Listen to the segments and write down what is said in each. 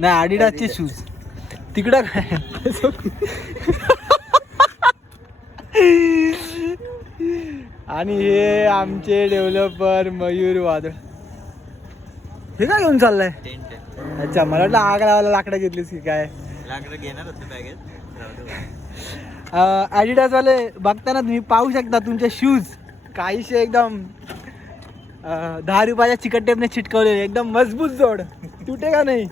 नाही आडिडासचे शूज तिकडं काय? आणि हे आमचे डेव्हलपर मयूर वादळ. हे काय घेऊन चाललंय? अच्छा मला वाटलं आग लावायला लाकडं घेतलीस की काय? लाकडं घेणार होते बॅगेत. ॲडिडास वाले बघताना तुम्ही पाहू शकता तुमचे शूज काहीशे एकदम दहा रुपयाच्या चिकट टेपने चिटकवलेले एकदम मजबूत जोड. तुटे का नाही?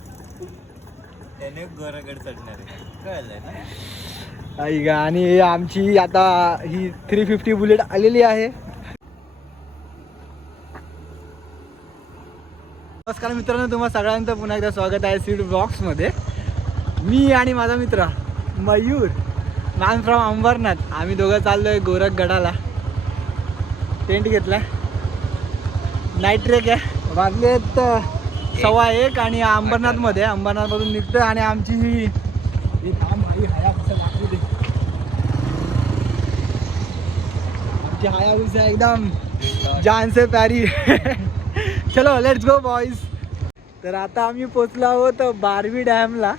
त्याने गोराकडे चढणार आहे. कळलंय ना? ऐक आणि आमची आता ही थ्री फिफ्टी बुलेट आलेली आहे. नमस्कार मित्रांनो तुम्हा सगळ्यांचं पुन्हा एकदा स्वागत आहे सीड ब्लॉग्समध्ये मी आणि माझा मित्र मयूर मॅन फ्रॉम अंबरनाथ. आम्ही दोघं चाललोय गोरखगडाला टेंट घेतलाय नाईट ट्रेक आहे. वाजलेत अं, सव्वा एक आणि अंबरनाथमध्ये. अंबरनाथमधून निघतोय आणि आमची ही आमची हायाबुसा एकदम जान से प्यारी. चलो लेट्स गो बॉईज तर आता आम्ही पोचलो आहोत बारवी डॅमला.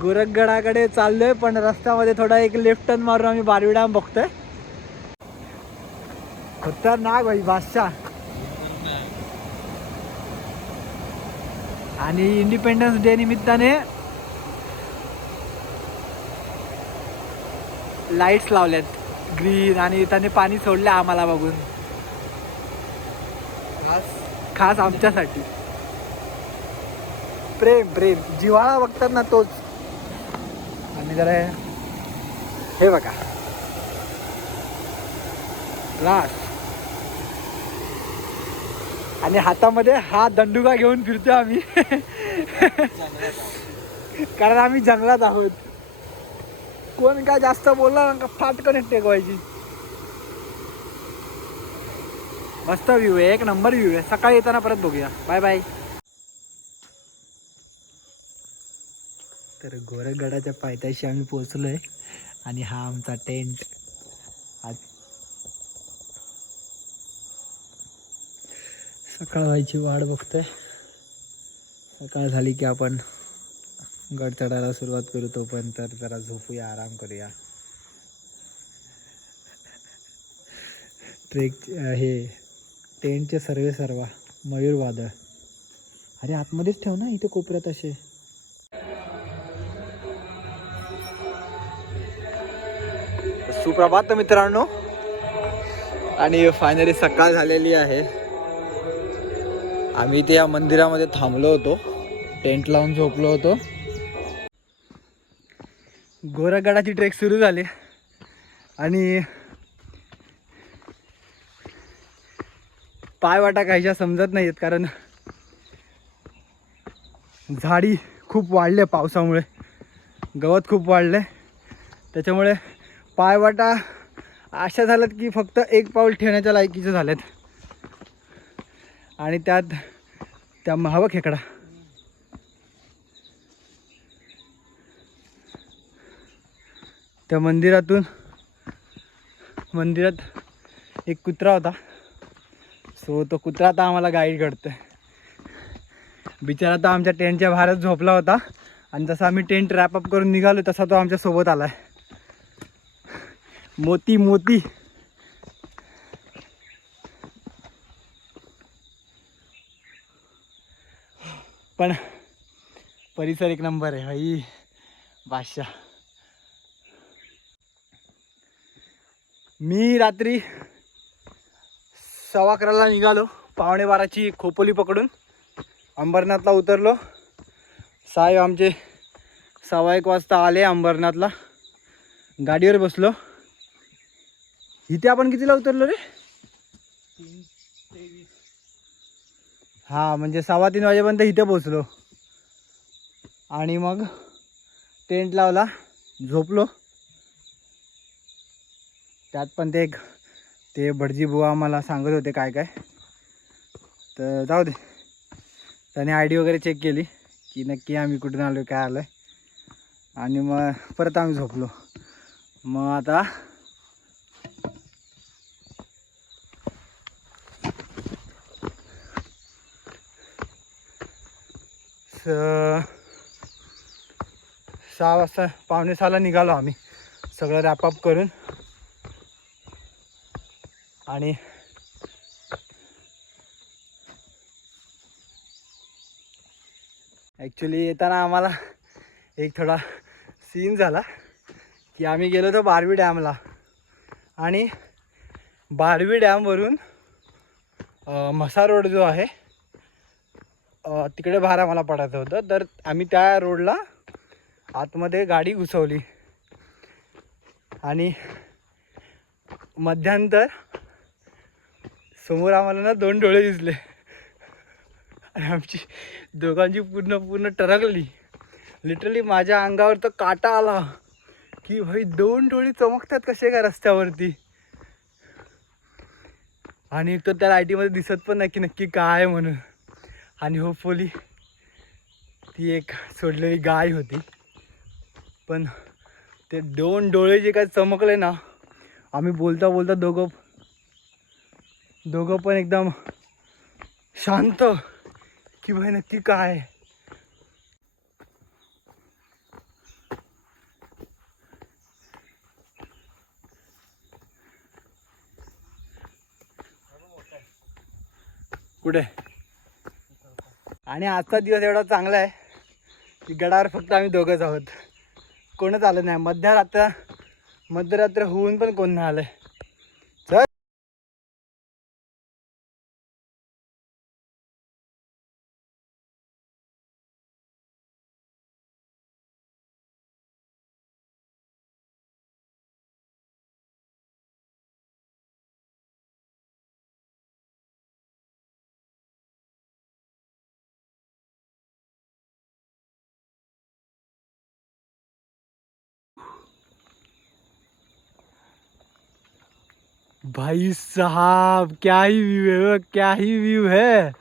गोरखगडाकडे चाललोय पण रस्त्यामध्ये थोडा एक लेफ्ट टर्न मारून आम्ही बारवी डॅम बघतोय. खतरनाक भाई बादशाह. आणि इंडिपेंडन्स डे निमित्ताने लाईट्स लावल्यात. ग्रीन आणि त्याने पाणी सोडलं आम्हाला बघून. खास खास आमच्यासाठी. प्रेम प्रेम. जिव्हाळा बघतात ना तोच. आणि जरा हे बघा. लास्ट आणि हातामध्ये हा दंडुका घेऊन फिरतो आम्ही. कारण आम्ही जंगलात आहोत. कोण काय जास्त बोलला ना फाटकन टेकवायची. मस्त व्ह्यू आहे एक नंबर व्ह्यू आहे. सकाळी येताना परत बघूया. बाय बाय तर गोरखगडाच्या पायथ्याशी आम्ही पोहोचलोय आणि हा आमचा टेंट आज सकाळ व्हायची वाट बघतोय. सकाळ झाली की आपण गड चढायला सुरुवात करू तो पण तर जरा झोपूया आराम करूया. ट्रेक हे टेंटचे सर्वे सर्वा मयूर वादळ. अरे आतमध्येच ठेव ना इथे कोपऱ्यात असे. सुप्रभात मित्रांनो. आणि फायनली सकाळ झालेली आहे. आम्ही त्या या मंदिरामध्ये थांबलो होतो. टेंट लावून झोपलो होतो. गोरखगडाची ट्रेक सुरू झाली. आणि पायवाटा काहीशा समजत नाहीत कारण झाडी खूप वाढले पावसामुळे. गवत खूप वाढले त्याच्यामुळे पायवाटा अशा झाल्यात की फक्त एक पाऊल ठेवण्याच्या लायकीचं झालेत आणि त्यात त्या हवा खेकडा त्या मंदिरातून मंदिरात एक कुत्रा होता. सो तो कुत्रा आता आम्हाला गाईड करतोय. बिचारा तो आमच्या टेंटच्या बाहेरच झोपला होता. आणि जसा आम्ही टेंट रॅपअप करून निघालो तसा तो आमच्यासोबत आला आहे मोती मोती. पण परिसर एक नंबर आहे भाई. बादशाह. मी रात्री सव्वा अकराला निघालो पावणे बाराची खोपोली पकडून अंबरनाथला उतरलो. साहेब आमचे सव्वा एक वाजता आले अंबरनाथला. गाडीवर बसलो. इथे आपण कितीला उतरलो रे? हा म्हणजे सव्वा तीन वाजेपर्यंत इथे पोचलो आणि मग टेंट लावला झोपलो. त्यात पण ते एक ते भटजी बुवा आम्हाला सांगत होते काय काय. तर जाऊ दे. त्याने आय डी वगैरे चेक केली की नक्की आम्ही कुठून आलो काय आलं आहे आणि मग परत आम्ही झोपलो. मग आता सहा वाजता पावणे सहाला निघालो आम्ही. सगळं रॅपअप करून. आणि ॲक्च्युली येताना आम्हाला एक थोडा सीन झाला की आम्ही गेलो होतो बारवी डॅमला. आणि बारवी डॅमवरून म्हसा रोड जो आहे तिकडे भारा आम्हाला पडायचं होतं. तर आम्ही त्या रोडला आतमध्ये गाडी घुसवली. आणि मध्यांतर समोर आम्हाला ना दोन डोळे दिसले. आणि आमची दोघांची पूर्ण पूर्ण टरकली. लिटरली माझ्या अंगावर तर काटा आला. की भाई दोन डोळे चमकतात कसे काय रस्त्यावरती? आणि एक तर त्या लाईटीमध्ये दिसत पण नाही की नक्की काय आहे म्हणून. आणि होपफुली ती एक सोडलेली गाय होती पण ते दोन डोळे जे काय चमकले ना आम्ही बोलता बोलता दोघं दोघं पण एकदम शांत की भाई नक्की काय आहे? कुठे आणि आजचा दिवस एवढा चांगला आहे की गडावर फक्त आम्ही दोघंच आहोत. कोणच आलं नाही. मध्यरात्र मध्यरात्र होऊन पण कोण नाही आलं आहे भाई साहब, क्या ही व्यू है क्या ही व्यू है?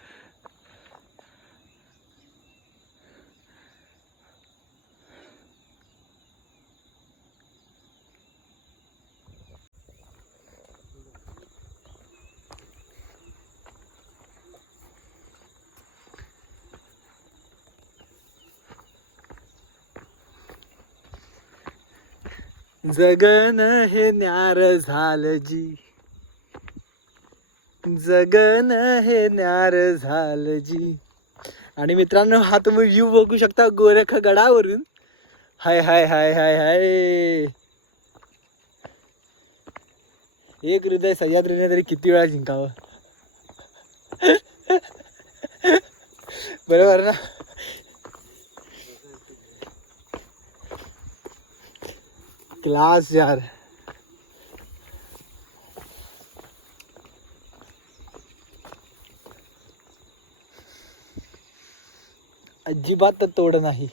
जगन हे न्यार झालं जी जगन हे न्यार झालं जी आणि मित्रांनो हा तुम्ही व्ह्यू बघू शकता गोरख गडावरून हाय हाय हाय हाय हाय. एक हृदय सह्याद्रीने तरी किती वेळा जिंकावं? बरोबर ना? क्लास यार. अजिबात तोड नाही.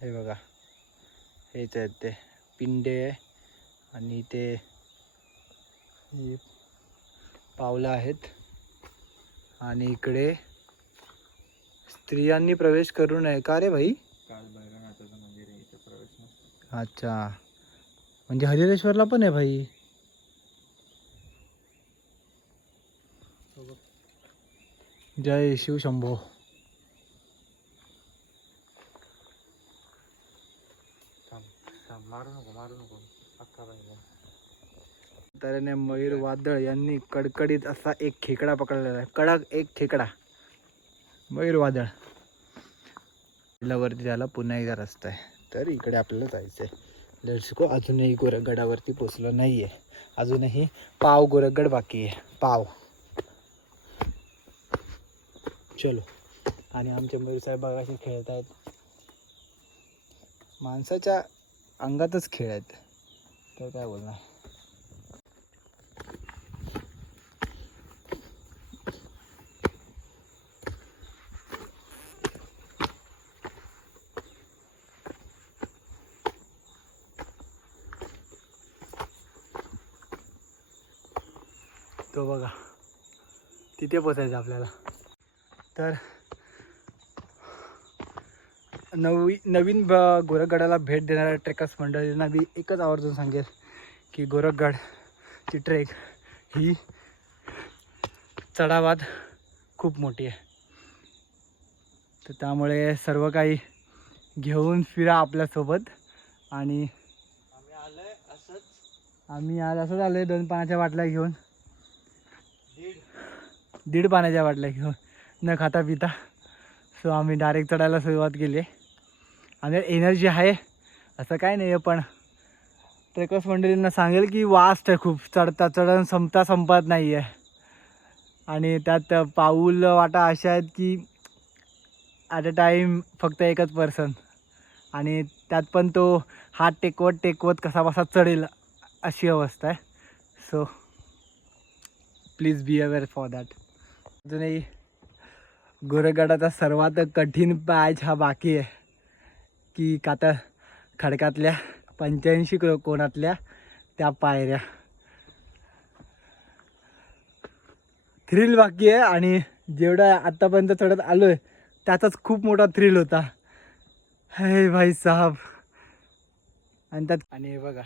हे बघा हेच आहेत ते पिंडे आणि ते पावलं आहेत. आणि इकडे स्त्रियांनी प्रवेश करू नये. का रे भाई काल भैरवनाथाचं मंदिर आहे इथे प्रवेश नसतो अच्छा. म्हणजे हरिहरेश्वरला पण आहे भाई? जय शिव शंभो. तऱ्हेने मयूर वादळ यांनी कडकडीत असा एक खेकडा पकडलेला आहे. कडक एक खेकडा. मयूर वादळ. वरती जायला पुन्हा एकदा रस्ता आहे. तर इकडे आपल्याला जायचं आहे लेट्स गो अजूनही गोरखगडावरती पोचलो नाही आहे अजूनही पाव गोरखगड बाकी आहे. पाव. चलो. आणि आमचे मयूर साहेब बघाशी खेळत आहेत माणसाच्या अंगातच खेळ आहेत. तर काय बोलणार? तो बघा. तिथे पोचायचं आपल्याला. तर नवी नवीन ब- गोरखगडाला भेट देणाऱ्या ट्रेकर्स मंडळींना मी एकच आवर्जून सांगेल की गोरखगडची ट्रेक ही चढावात खूप मोठी आहे. तर त्यामुळे सर्व काही घेऊन फिरा आपल्यासोबत आणि आम्ही आलोय असंच. आम्ही आज असंच आलो आहे दोन पाण्याच्या बाटल्या घेऊन. दीड पाण्याच्या बाटल्या घेऊन न खाता पिता. सो आम्ही डायरेक्ट चढायला सुरुवात केली आहे. आणि एनर्जी आहे. असं काय नाही आहे पण ट्रेकर्स मंडळींना सांगेल की वास्ट आहे खूप. चढता चढण संपता संपत नाही आहे आणि त्यात पाऊल वाटा अशा आहेत की ॲट अ टाईम फक्त एकच पर्सन आणि त्यात पण तो हात टेकवत टेकवत कसा बसा चढेल अशी अवस्था आहे. So please be aware for that अजूनही गोरेगडाचा सर्वात कठीण पॅच हा बाकी आहे. की का तर खडकातल्या पंच्याऐंशी किलो कोणातल्या त्या पायऱ्या. थ्रिल बाकी आहे आणि जेवढं आत्तापर्यंत चढत आलो आहे त्याचाच खूप मोठा थ्रिल होता. हे भाई साहब. आणि त्यात आणि हे बघा.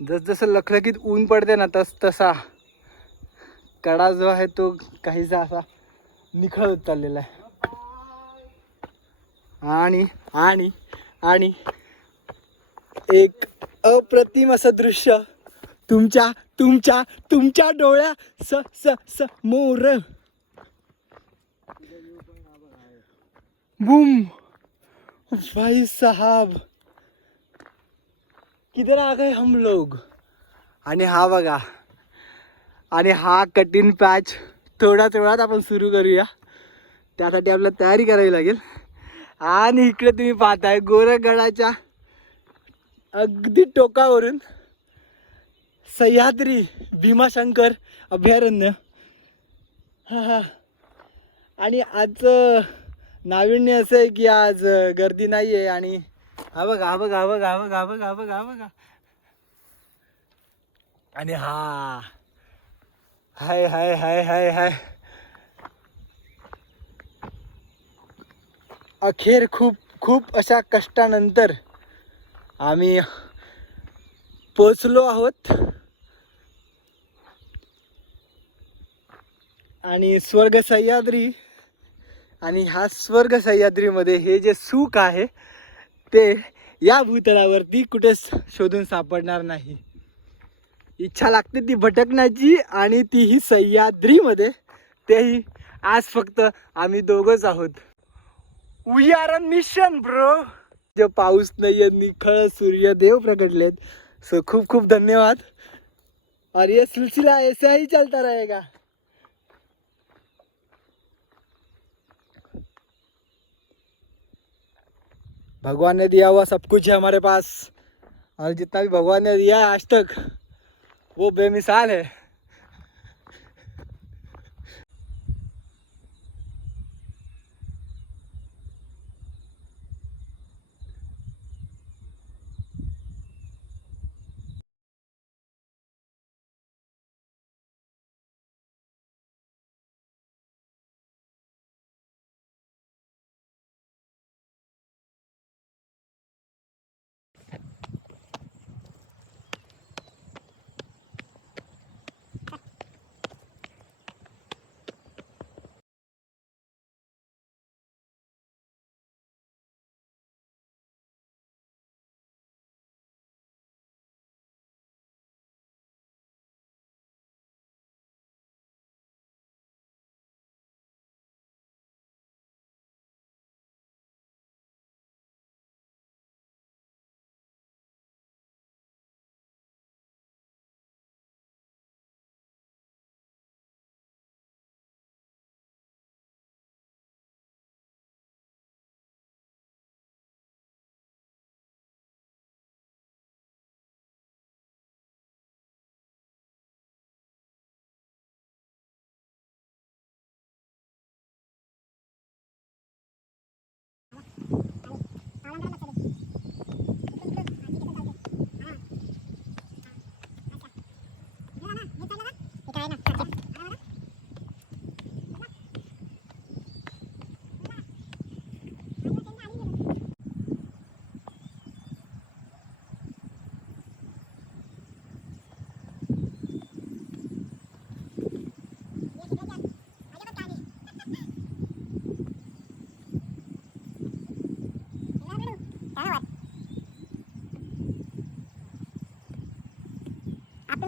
जसजसं लखलखीत ऊन पडते ना तस तसा कडा जो आहे तो काहीसा असा निखळ चाललेला आहे. आणि आणि आणि एक अप्रतिम असं दृश्य तुमच्या तुमच्या तुमच्या डोळ्या स स स मोर. बुम. भाई साहब. किधर आ गए हम लोग? आणि हा बघा. आणि हा कठीण पॅच थोड्याच वेळात आपण सुरू करूया. त्यासाठी आपल्याला तयारी करावी लागेल. आणि इकडे तुम्ही पाहताय गोरखगडाच्या अगदी टोकावरून सह्याद्री भीमाशंकर अभयारण्य. हा हा. आणि आजचं नाविन्य असं आहे की आज गर्दी नाही आहे आणि हा बघा हा बघा हा बघा हा बघा हा बघा हा बघा हा बघा. आणि हा. हाय हाय हाय हाय हाय. अखेर खूप खूप अशा कष्टानंतर आम्ही पोचलो आहोत. आणि स्वर्ग सह्याद्री आणि ह्या स्वर्ग सह्याद्रीमध्ये हे जे सुख आहे ते या भूतलावरती कुठेच शोधून सापडणार नाही. इच्छा लागते ती भटकण्याची आणि तीही सह्याद्रीमध्ये. तेही आज फक्त आम्ही दोघंच आहोत. We are a mission bro जे पाऊस नाहीये निखळ सूर्यदेव प्रकटलेत. सो खूप खूप धन्यवाद. और ये सिलसिला ऐसा ही चलता रहेगा. भगवान ने दिया हुआ सब कुछ है हमारे पास. और जितना भी भगवान ने दिया है आज तक वो बेमिसाल है।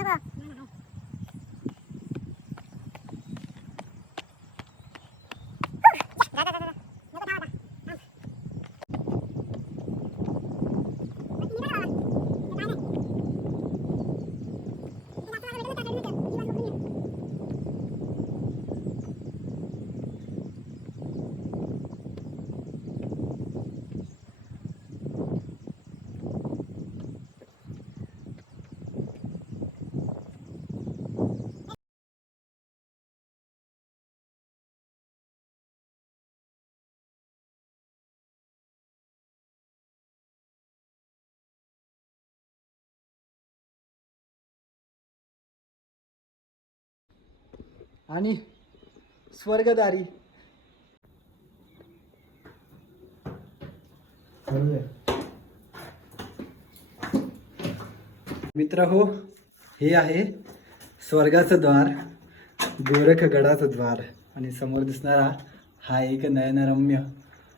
না आणि स्वर्गदारी. मित्र हो हे आहे स्वर्गाचं द्वार गोरखगडाचं द्वार. आणि समोर दिसणारा हा एक नयनरम्य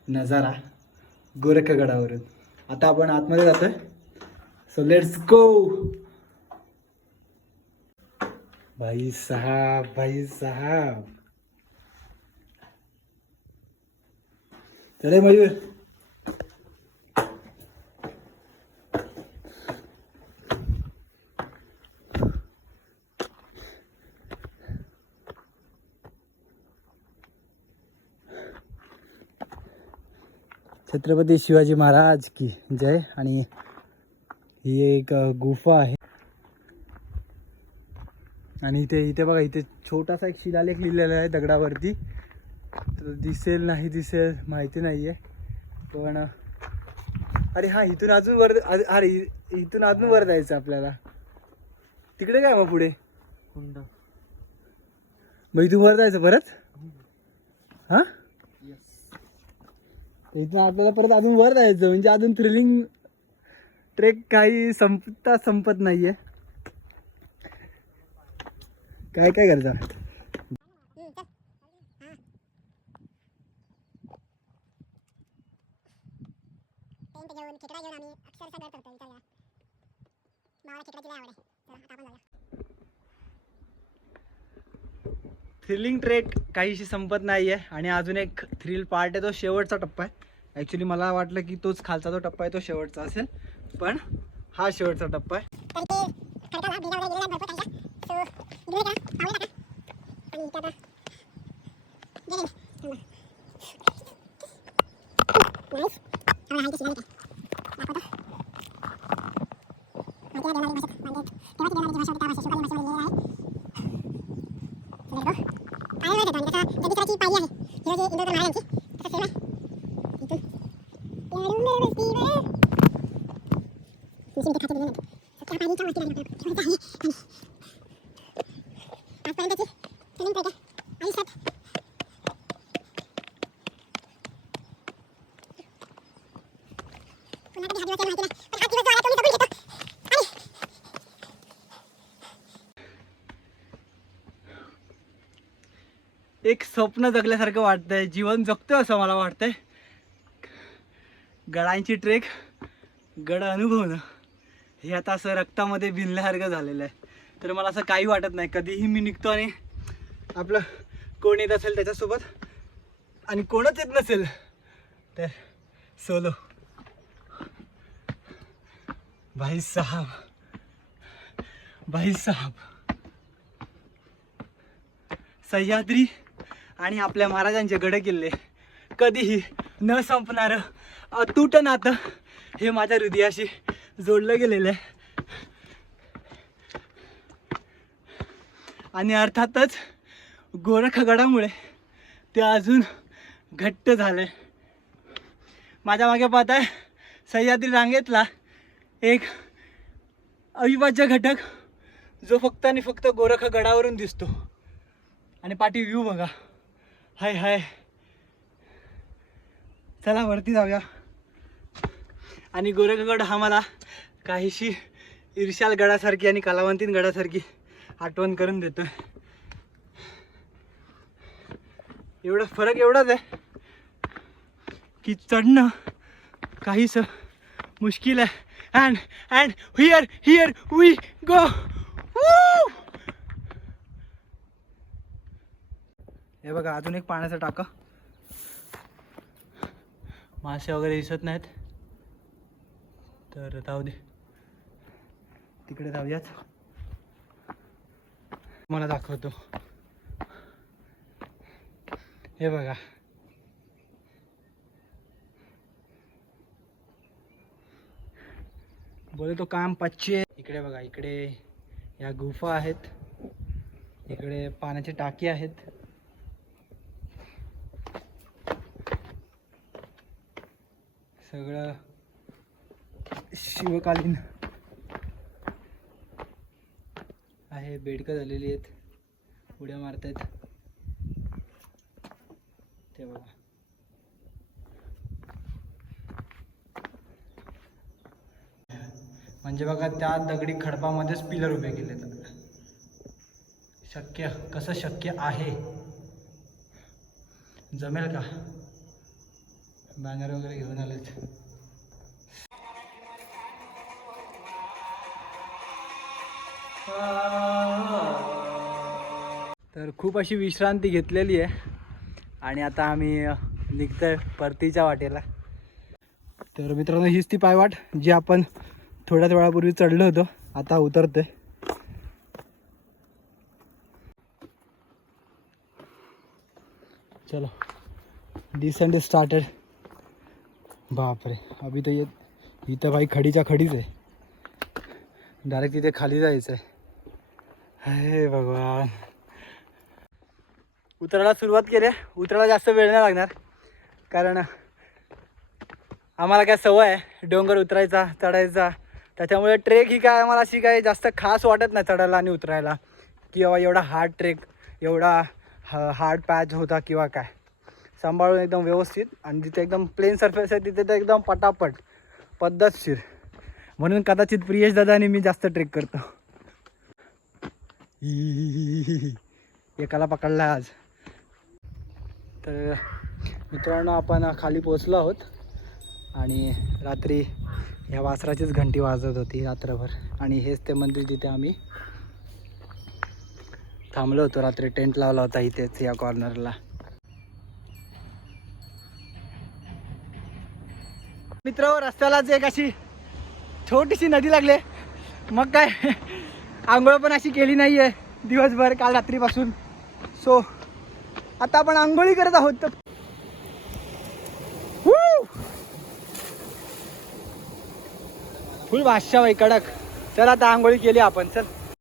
नजारा गोरखगडावरून. आता आपण आतमध्ये जातोय. सो लेट्स गो भाई साहब भाई साहब। चले मयूर। छत्रपती शिवाजी महाराज की जय. आणि ही एक गुफा आहे. आणि इथे इथे बघा इथे छोटासा एक शिलालेख लिहिलेला आहे दगडावरती. तर दिसेल नाही दिसेल माहिती नाही आहे पण अरे हा इथून अजून वर अरे इथून अजून वर जायचं आपल्याला. तिकडे काय मग पुढे? कुंड. मग इथून वर जायचं परत? हा? येस इथून आपल्याला परत अजून वर जायचं म्हणजे अजून थ्रिलिंग ट्रेक काही संपता संपत नाहीये काय काय करता टेंट घेऊन खेकडा घेऊन आम्ही अक्षरशः घर करतो विचार करा मावाला खेकड्याची लय आवड आहे चला आता आपण जाऊया थ्रिलिंग ट्रेक काहीशी संपत नाहीये आणि अजून एक थ्रिल पार्ट आहे तो शेवटचा टप्पा आहे. ॲक्च्युली मला वाटलं की तोच खालचा जो टप्पा आहे तो शेवटचा असेल. पण हा शेवटचा टप्पा आहे. तर ते खडकाला भिगा वगैरे गेलेला आहे भरपूर काही सो इकडे करा पावलं टाका आणि इथे आता गेले थांबा नाईस थांबा हाय शिलालेख आहे दाखवतो माहिती आहे देवाली भाषेत म्हणजे तेव्हाची देवालीची भाषा होती त्या भाषेत शुकाली भाषेमध्ये लिहिलेलं आहे लेट्स गो आहे माहिती आहे का जगदीश्वराची पायरी आहे हिरोजी इंदोरकर महाराजांची तसं सेम आहे इथून याडून बसती मिशन ते खाते दिले नाही सत्या पाणीच्या वरती लागलं ठेवायचं आहे आणि आजपर्यंतची फिलिंग ट्रेक आहे आयुष्यात पुन्हा कधी हा दिवस येईल माहिती नाही पण हा दिवस जो आला तो मी जगून घेतो आणि एक स्वप्न जगल्यासारखं वाटतंय. जीवन जगतोय असं मला वाटतंय. गडांची ट्रेक गड अनुभवणं हे आता असं रक्तामध्ये भिनल्यासारखं झालेलं आहे. तर मला असं काही वाटत नाही. कधीही मी निघतो आणि आपलं कोण येत असेल त्याच्यासोबत आणि कोणच येत नसेल तर सोलो. भाई साहब भाई साहब. सह्याद्री आणि आपल्या महाराजांचे गड किल्ले. कधीही न संपणारं अतूट नातं हे माझ्या हृदयाशी जोडलं गेलेलं आहे. आणि अर्थातच गोरखगडामुळे ते अजून घट्ट झालं माझ्या मागे पाहताय सह्याद्री रांगेतला एक अविभाज्य घटक जो फक्त आणि फक्त गोरखगडावरून दिसतो. आणि पाठी व्ह्यू बघा. हाय हाय. चला वरती जाऊया. आणि गोरखगड हा मला काहीशी ईर्ष्याल गडासारखी आणि कलावंतीन गडासारखी आठवण करून देतो एवढा फरक एवढाच आहे की चढणं काहीच मुश्किल आहे. And and here here we go हे बघा अजून एक पाण्याचा टाका. मासे वगैरे दिसत नाहीत. तर जाऊ दे. तिकडे जाऊयात. मला दाखवतो. हे बघा. बोले तो काम पच्चे इकडे बघा इकडे या गुफा आहेत. इकडे पाण्याची टाकी आहेत. सगळं शिवकालीन आहे. बेडकं झालेली आहेत. उड्या मारतायत. ते बघा. म्हणजे बघा त्या दगडी खडपामध्येच पिलर उभे केले शक्य कसं शक्य आहे? जमेल का? बॅनर वगैरे घेऊन आलेत तर खूप अशी विश्रांती घेतलेली आहे. आणि आता आम्ही निघतो निघतोय परतीच्या वाटेला. तर मित्रांनो हीच ती पायवाट जी आपण थोड्याच वेळापूर्वी चढलो होतो. आता उतरतोय. चलो. डिसेंट स्टार्टेड बापरे. अभी तो ये इथं भाई खडीच्या खडीच आहे. डायरेक्ट तिथे खाली जायचं आहे हे भगवान. उतरायला सुरुवात केली आहे. उतरायला जास्त वेळ नाही लागणार. कारण आम्हाला काय सवय आहे. डोंगर उतरायचा चढायचा. त्याच्यामुळे ट्रेक ही काय आम्हाला अशी काय जास्त खास वाटत नाही चढायला आणि उतरायला. किंवा एवढा हार्ड ट्रेक एवढा हार्ड पॅच होता किंवा काय. सांभाळून एकदम व्यवस्थित आणि जिथे एकदम प्लेन सरफेस आहे तिथे तर एकदम पटापट पद्धतशीर. म्हणून कदाचित प्रियेश दादा आणि मी जास्त ट्रेक करतो. एकाला पकडला आज. तर मित्रांनो आपण खाली पोचलो आहोत आणि रात्री ह्या वासराचीच घंटी वाजत होती रात्रभर. आणि हेच ते मंदिर जिथे आम्ही थांबलो होतो रात्री टेंट लावला होता इथेच या कॉर्नरला मित्र रस्त्यालाच एक अशी छोटीशी नदी लागले मग काय? आंघोळ पण अशी केली नाही आहे दिवसभर काल रात्रीपासून. सो आता आपण आंघोळी करत आहोत. तर फुल भाषा बाई कडक. चल आता आंघोळी केली आपण चल.